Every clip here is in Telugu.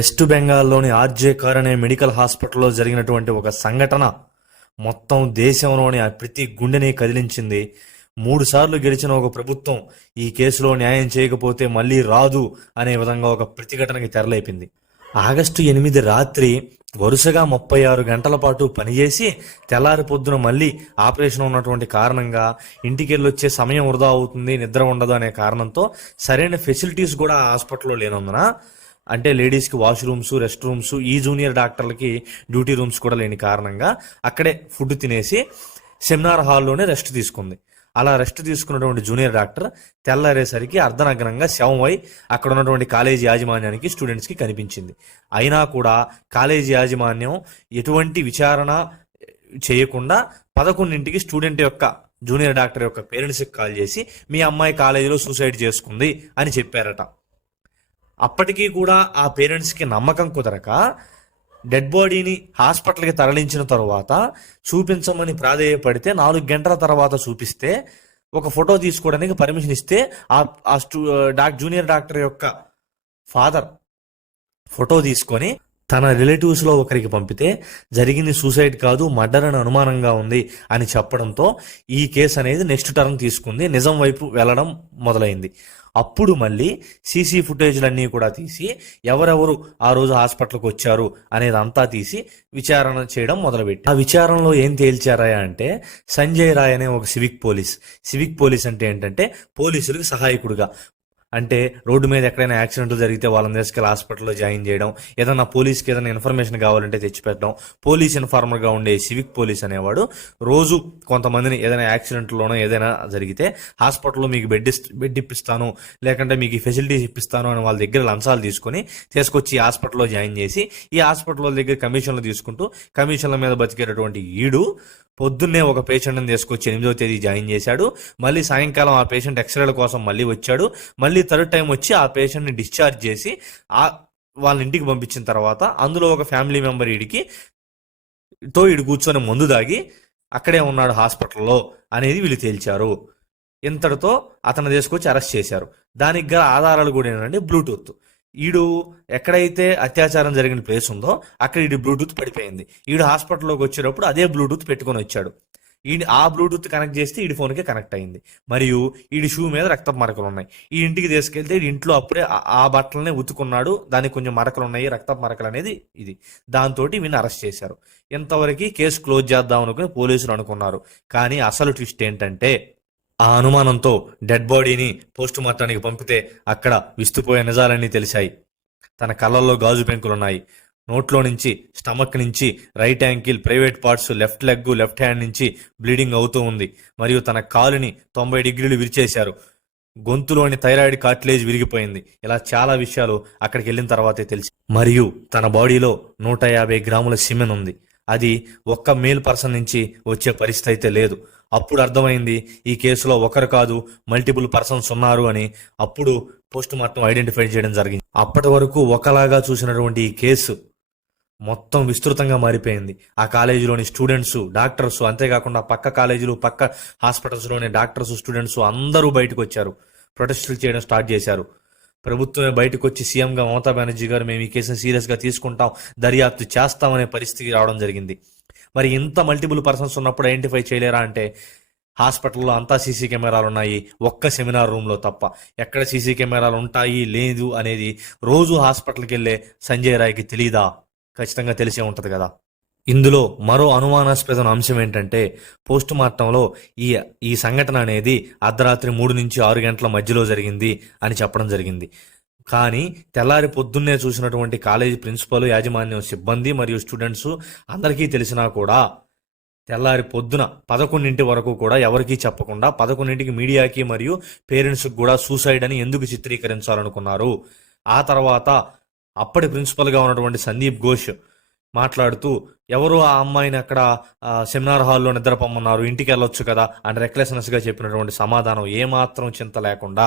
వెస్ట్ బెంగాల్లోని ఆర్జే కార్ అనే మెడికల్ హాస్పిటల్లో జరిగినటువంటి ఒక సంఘటన మొత్తం దేశంలోని ప్రతి గుండెని కదిలించింది. మూడు సార్లు గెలిచిన ఒక ప్రభుత్వం ఈ కేసులో న్యాయం చేయకపోతే మళ్ళీ రాదు అనే విధంగా ఒక ప్రతిఘటనకి తెరలేపింది. ఆగస్టు ఎనిమిది రాత్రి వరుసగా ముప్పై ఆరు గంటల పాటు పనిచేసి తెల్లారి పొద్దున మళ్ళీ ఆపరేషన్ ఉన్నటువంటి కారణంగా ఇంటికి వచ్చే సమయం వృధా అవుతుంది నిద్ర ఉండదు అనే కారణంతో సరైన ఫెసిలిటీస్ కూడా ఆ హాస్పిటల్లో లేనందున అంటే లేడీస్కి వాష్రూమ్స్ రెస్ట్ రూమ్స్ ఈ జూనియర్ డాక్టర్లకి డ్యూటీ రూమ్స్ కూడా లేని కారణంగా అక్కడే ఫుడ్ తినేసి సెమినార్ హాల్లోనే రెస్ట్ తీసుకుంది. అలా రెస్ట్ తీసుకున్నటువంటి జూనియర్ డాక్టర్ తెల్లారేసరికి అర్ధనగ్నంగా శవమై అక్కడ ఉన్నటువంటి కాలేజీ యాజమాన్యానికి స్టూడెంట్స్కి కనిపించింది. అయినా కూడా కాలేజీ యాజమాన్యం ఎటువంటి విచారణ చేయకుండా పదకొండింటికి స్టూడెంట్ యొక్క జూనియర్ డాక్టర్ యొక్క పేరెంట్స్కి కాల్ చేసి మీ అమ్మాయి కాలేజీలో సూసైడ్ చేసుకుంది అని చెప్పారట. అప్పటికీ కూడా ఆ పేరెంట్స్కి నమ్మకం కుదరక డెడ్ బాడీని హాస్పిటల్కి తరలించిన తరువాత చూపించమని ప్రాధేయపడితే నాలుగు గంటల తర్వాత చూపిస్తే ఒక ఫోటో తీసుకోవడానికి పర్మిషన్ ఇస్తే ఆ ఆ స్టూ డాక్ జూనియర్ డాక్టర్ యొక్క ఫాదర్ ఫోటో తీసుకొని తన రిలేటివ్స్లో ఒకరికి పంపితే జరిగింది సూసైడ్ కాదు మర్డర్ అని అనుమానంగా ఉంది అని చెప్పడంతో ఈ కేసు అనేది నెక్స్ట్ టర్న్ తీసుకుంది. నిజం వైపు వెళ్ళడం మొదలైంది. అప్పుడు మళ్ళీ సీసీ ఫుటేజ్లన్నీ కూడా తీసి ఎవరెవరు ఆ రోజు హాస్పిటల్కి వచ్చారు అనేది అంతా తీసి విచారణ చేయడం మొదలుపెట్టి ఆ విచారణలో ఏం తేల్చారా అంటే సంజయ్ రాయ్ అనే ఒక సివిక్ పోలీస్. సివిక్ పోలీస్ అంటే ఏంటంటే పోలీసులకు సహాయకుడుగా. అంటే రోడ్డు మీద ఎక్కడైనా యాక్సిడెంట్లు జరిగితే వాళ్ళని తీసుకెళ్ళి హాస్పిటల్లో జాయిన్ చేయడం ఏదైనా పోలీస్కి ఏదైనా ఇన్ఫర్మేషన్ కావాలంటే తెచ్చిపెట్టడం పోలీస్ ఇన్ఫార్మర్గా ఉండే సివిక్ పోలీస్ అనేవాడు రోజు కొంతమందిని ఏదైనా యాక్సిడెంట్లోనో ఏదైనా జరిగితే హాస్పిటల్లో మీకు బెడ్ ఇస్- బెడ్ ఇప్పిస్తాను లేకుంటే మీకు ఫెసిలిటీస్ ఇప్పిస్తాను అని వాళ్ళ దగ్గర లంచాలు తీసుకొని తీసుకొచ్చి హాస్పిటల్లో జాయిన్ చేసి ఈ హాస్పిటల్ దగ్గర కమిషన్లు తీసుకుంటూ కమిషన్ల మీద బతికేటటువంటి ఈడు పొద్దున్నే ఒక పేషెంట్ని తీసుకొచ్చి ఎనిమిదో తేదీ జాయిన్ చేశాడు. మళ్ళీ సాయంకాలం ఆ పేషెంట్ ఎక్స్రేల కోసం మళ్ళీ వచ్చాడు. మళ్ళీ థర్డ్ టైం వచ్చి ఆ పేషెంట్ని డిశ్చార్జ్ చేసి ఆ వాళ్ళ ఇంటికి పంపించిన తర్వాత అందులో ఒక ఫ్యామిలీ మెంబర్ ఈడికి తో ఇడు కూర్చొని మందు దాగి అక్కడే ఉన్నాడు హాస్పిటల్లో అనేది వీళ్ళు తేల్చారు. ఇంతటితో అతను తీసుకొచ్చి అరెస్ట్ చేశారు. దానికి గల ఆధారాలు కూడా ఏంటంటే బ్లూటూత్ ఈడు ఎక్కడైతే అత్యాచారం జరిగిన ప్లేస్ ఉందో అక్కడ ఈడు బ్లూటూత్ పడిపోయింది. ఈడు హాస్పిటల్లోకి వచ్చేటప్పుడు అదే బ్లూటూత్ పెట్టుకొని వచ్చాడు. ఈ ఆ బ్లూటూత్ కనెక్ట్ చేస్తే ఈడి ఫోన్కే కనెక్ట్ అయింది. మరియు ఈడి షూ మీద రక్త మరకలు ఉన్నాయి ఈ ఇంటికి తీసుకెళ్తే ఇంట్లో అప్పుడే ఆ- బట్టలనే ఉతుకున్నాడు. దానికి కొంచెం మరకలు ఉన్నాయి రక్త మరకలు అనేది ఇది. దాంతో వీడిని అరెస్ట్ చేశారు. ఇంతవరకు కేసు క్లోజ్ చేద్దాం అనుకుని పోలీసులు అనుకున్నారు. కానీ అసలు ట్విస్ట్ ఏంటంటే ఆ అనుమానంతో డెడ్ బాడీని పోస్ట్ మార్టానికి పంపితే అక్కడ విస్తుపోయే నిజాలన్నీ తెలిసాయి తన కళ్ళల్లో గాజు పెంకులున్నాయి. నోట్లో నుంచి స్టమక్ నుంచి right ankle private parts left leg left hand నుంచి బ్లీడింగ్ అవుతూ ఉంది. మరియు తన కాలుని తొంభై డిగ్రీలు విరిచేశారు. గొంతులోని థైరాయిడ్ కార్టిలేజ్ విరిగిపోయింది. ఇలా చాలా విషయాలు అక్కడికి వెళ్ళిన తర్వాతే తెలిసి మరియు తన బాడీలో నూట యాభై గ్రాముల సిమెన్ ఉంది. అది ఒక్క మేల్ పర్సన్ నుంచి వచ్చే పరిస్థితి అయితే లేదు. అప్పుడు అర్థమైంది ఈ కేసులో ఒకరు కాదు మల్టిపుల్ పర్సన్స్ ఉన్నారు అని అప్పుడు పోస్ట్ మార్టం ఐడెంటిఫై చేయడం జరిగింది. అప్పటి వరకు ఒకలాగా చూసినటువంటి ఈ కేసు మొత్తం విస్తృతంగా మారిపోయింది. ఆ కాలేజీలోని స్టూడెంట్స్ డాక్టర్స్ అంతేకాకుండా పక్క కాలేజీలు పక్క హాస్పిటల్స్లోని డాక్టర్స్ స్టూడెంట్స్ అందరూ బయటకు వచ్చారు ప్రొటెస్టులు చేయడం స్టార్ట్ చేశారు. ప్రభుత్వమే బయటకు వచ్చి సీఎంగా మమతా బెనర్జీ గారు మేము ఈ కేసును సీరియస్గా తీసుకుంటాం దర్యాప్తు చేస్తామనే పరిస్థితి రావడం జరిగింది. మరి ఇంత మల్టిపుల్ పర్సన్స్ ఉన్నప్పుడు ఐడెంటిఫై చేయలేరా అంటే హాస్పిటల్లో అంతా సీసీ కెమెరాలు ఉన్నాయి ఒక్క సెమినార్ రూమ్లో తప్ప. ఎక్కడ సీసీ కెమెరాలు ఉంటాయి లేదు అనేది రోజు హాస్పిటల్కి వెళ్ళే సంజయ్ రాయ్కి తెలీదా? ఖచ్చితంగా తెలిసే ఉంటుంది కదా. ఇందులో మరో అనుమానాస్పద అంశం ఏంటంటే పోస్ట్ మార్టంలో ఈ ఈ సంఘటన అనేది అర్ధరాత్రి మూడు నుంచి ఆరు గంటల మధ్యలో జరిగింది అని చెప్పడం జరిగింది. కానీ తెల్లారి పొద్దున్నే చూసినటువంటి కాలేజీ ప్రిన్సిపల్ యాజమాన్యం సిబ్బంది మరియు స్టూడెంట్స్ అందరికీ తెలిసినా కూడా తెల్లారి పొద్దున పదకొండింటి వరకు కూడా ఎవరికీ చెప్పకుండా పదకొండింటికి మీడియాకి మరియు పేరెంట్స్కి కూడా సూసైడ్ అని ఎందుకు చిత్రీకరించాలనుకున్నారు? ఆ తర్వాత అప్పటి ప్రిన్సిపల్గా ఉన్నటువంటి సందీప్ ఘోష్ మాట్లాడుతూ ఎవరు ఆ అమ్మాయిని అక్కడ సెమినార్ హాల్లో నిద్రపోమన్నారు ఇంటికి వెళ్ళొచ్చు కదా అని రెక్లెస్నెస్గా చెప్పినటువంటి సమాధానం ఏమాత్రం చింత లేకుండా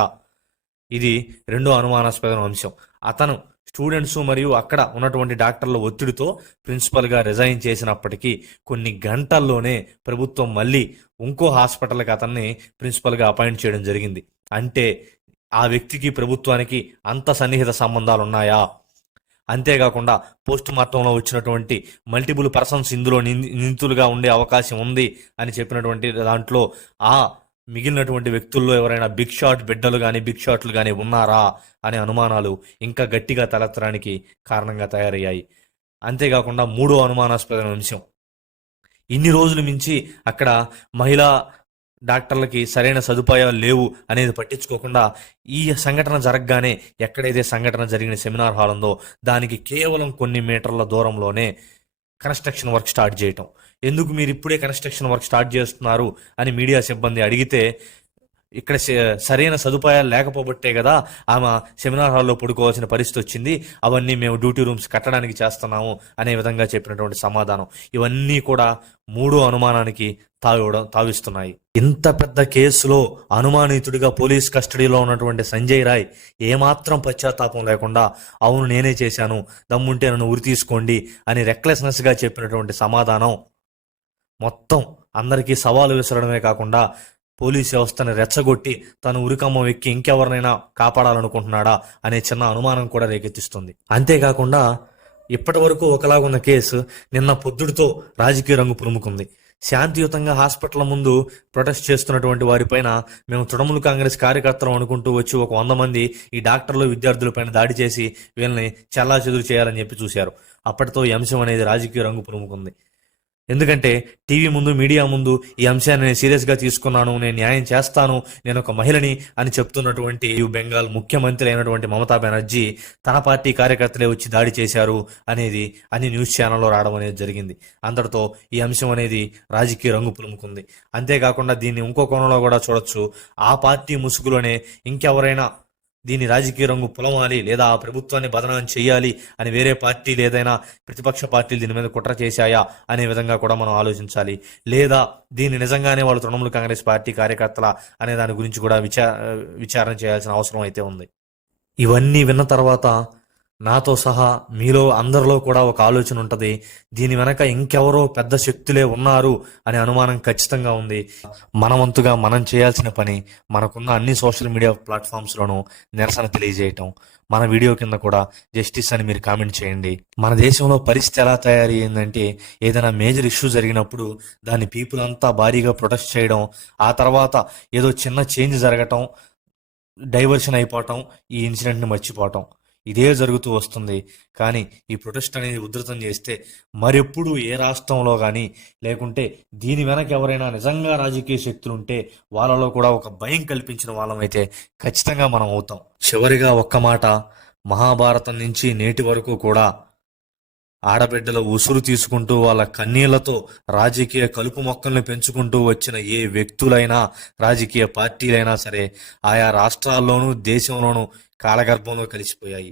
ఇది రెండో అనుమానాస్పద అంశం. అతను స్టూడెంట్స్ మరియు అక్కడ ఉన్నటువంటి డాక్టర్ల ఒత్తిడితో ప్రిన్సిపల్గా రిజైన్ చేసినప్పటికీ కొన్ని గంటల్లోనే ప్రభుత్వం మళ్ళీ ఇంకో హాస్పిటల్కి అతన్ని ప్రిన్సిపల్గా అపాయింట్ చేయడం జరిగింది. అంటే ఆ వ్యక్తికి ప్రభుత్వానికి అంత సన్నిహిత సంబంధాలు ఉన్నాయా అంతేకాకుండా పోస్ట్ మార్టంలో వచ్చినటువంటి మల్టిపుల్ పర్సన్స్ ఇందులో నిందితులుగా ఉండే అవకాశం ఉంది అని చెప్పినటువంటి దాంట్లో ఆ మిగిలినటువంటి వ్యక్తుల్లో ఎవరైనా బిగ్ షాట్ బిడ్డలు కానీ బిగ్ షాట్లు కానీ ఉన్నారా అనే అనుమానాలు ఇంకా గట్టిగా తలెత్తడానికి కారణంగా తయారయ్యాయి. అంతేకాకుండా మూడో అనుమానాస్పద అంశం. ఇన్ని రోజులు మించి అక్కడ మహిళా డాక్టర్లకి సరైన సదుపాయాలు లేవు అనేది పట్టించుకోకుండా ఈ సంఘటన జరగగానే ఎక్కడైతే సంఘటన జరిగిన సెమినార్ హాల్ ఉందో దానికి కేవలం కొన్ని మీటర్ల దూరంలోనే కన్స్ట్రక్షన్ వర్క్ స్టార్ట్ చేయటం. ఎందుకు మీరు ఇప్పుడే కన్స్ట్రక్షన్ వర్క్ స్టార్ట్ చేస్తున్నారు అని మీడియా సిబ్బంది అడిగితే ఇక్కడ స- సరైన సదుపాయాలు లేకపోబట్టే కదా ఆమె సెమినార్ హాల్లో పడుకోవాల్సిన పరిస్థితి వచ్చింది. అవన్నీ మేము డ్యూటీ రూమ్స్ కట్టడానికి చేస్తున్నాము అనే విధంగా చెప్పినటువంటి సమాధానం. ఇవన్నీ కూడా మూడో అనుమానానికి తావివడం తావిస్తున్నాయి. ఇంత పెద్ద కేసులో అనుమానితుడిగా పోలీస్ కస్టడీలో ఉన్నటువంటి సంజయ్ రాయ్ ఏమాత్రం పశ్చాత్తాపం లేకుండా అవును నేనే చేశాను దమ్ముంటే నన్ను ఉరి తీసుకోండి అని రెక్లెస్నెస్గా చెప్పినటువంటి సమాధానం మొత్తం అందరికీ సవాలు విసరడమే కాకుండా పోలీస్ వ్యవస్థను రెచ్చగొట్టి తను ఉరికమ్మ ఎక్కి ఇంకెవరినైనా కాపాడాలనుకుంటున్నాడా అనే చిన్న అనుమానం కూడా రేకెత్తిస్తుంది. అంతేకాకుండా ఇప్పటి వరకు ఒకలాగున్న కేసు నిన్న పొద్దుడితో రాజకీయ రంగు పురుముకుంది. శాంతియుతంగా హాస్పిటల్ ముందు ప్రొటెస్ట్ చేస్తున్నటువంటి వారిపైన మేము తృణమూల కాంగ్రెస్ కార్యకర్తలు అనుకుంటూ వచ్చి ఒక వంద మంది ఈ డాక్టర్లు విద్యార్థులపైన దాడి చేసి వీళ్ళని చల్లా చేయాలని చెప్పి చూశారు. అప్పటితో ఈ అంశం అనేది రాజకీయ రంగు పురుముకుంది. ఎందుకంటే టీవీ ముందు మీడియా ముందు ఈ అంశాన్ని నేను సీరియస్గా తీసుకున్నాను నేను న్యాయం చేస్తాను నేను ఒక మహిళని అని చెప్తున్నటువంటి బెంగాల్ ముఖ్యమంత్రి అయినటువంటి మమతా బెనర్జీ తన పార్టీ కార్యకర్తలే వచ్చి దాడి చేశారు అనేది అన్ని న్యూస్ ఛానల్లో రావడం అనేది జరిగింది. అంతటితో ఈ అంశం అనేది రాజకీయ రంగు పులుముకుంది. అంతేకాకుండా దీన్ని ఇంకో కోణంలో కూడా చూడొచ్చు. ఆ పార్టీ ముసుగులోనే ఇంకెవరైనా దీని రాజకీయ రంగు పులమాలి లేదా ఆ ప్రభుత్వాన్ని బదనాం చేయాలి అని వేరే పార్టీలు ఏదైనా ప్రతిపక్ష పార్టీలు దీని మీద కుట్ర చేశాయా అనే విధంగా కూడా మనం ఆలోచించాలి. లేదా దీన్ని నిజంగానే వాళ్ళు తృణమూల కాంగ్రెస్ పార్టీ కార్యకర్తల అనే దాని గురించి కూడా విచార విచారణ చేయాల్సిన అవసరం అయితే ఉంది. ఇవన్నీ విన్న తర్వాత నాతో సహా మీలో అందరిలో కూడా ఒక ఆలోచన ఉంటుంది. దీని వెనక ఇంకెవరో పెద్ద శక్తులే ఉన్నారు అనే అనుమానం ఖచ్చితంగా ఉంది. మనవంతుగా మనం చేయాల్సిన పని మనకున్న అన్ని సోషల్ మీడియా ప్లాట్ఫామ్స్లోనూ నిరసన తెలియజేయటం. మన వీడియో కింద కూడా జస్టిస్ అని మీరు కామెంట్ చేయండి. మన దేశంలో పరిస్థితి ఎలా తయారయ్యిందంటే ఏదైనా మేజర్ ఇష్యూ జరిగినప్పుడు దాన్ని పీపుల్ అంతా భారీగా ప్రొటెస్ట్ చేయడం ఆ తర్వాత ఏదో చిన్న చేంజ్ జరగటం డైవర్షన్ అయిపోవటం ఈ ఇన్సిడెంట్ని మర్చిపోవటం. ఇదే జరుగుతూ వస్తుంది. కానీ ఈ ప్రొటెస్ట్ అనేది ఉధృతం చేస్తే మరెప్పుడు ఏ రాష్ట్రంలో కానీ లేకుంటే దీని వెనక ఎవరైనా నిజంగా రాజకీయ శక్తులు ఉంటే వాళ్ళలో కూడా ఒక భయం కల్పించిన వాళ్ళమైతే ఖచ్చితంగా మనం అవుతాం. చివరిగా ఒక్క మాట మహాభారతం నుంచి నేటి వరకు కూడా ఆడబిడ్డల ఉసురు తీసుకుంటూ వాళ్ళ కన్నీళ్ళతో రాజకీయ కలుపు మొక్కల్ని పెంచుకుంటూ వచ్చిన ఏ వ్యక్తులైనా రాజకీయ పార్టీలైనా సరే ఆయా రాష్ట్రాల్లోనూ దేశంలోనూ కాలగర్భంలో కలిసిపోయాయి.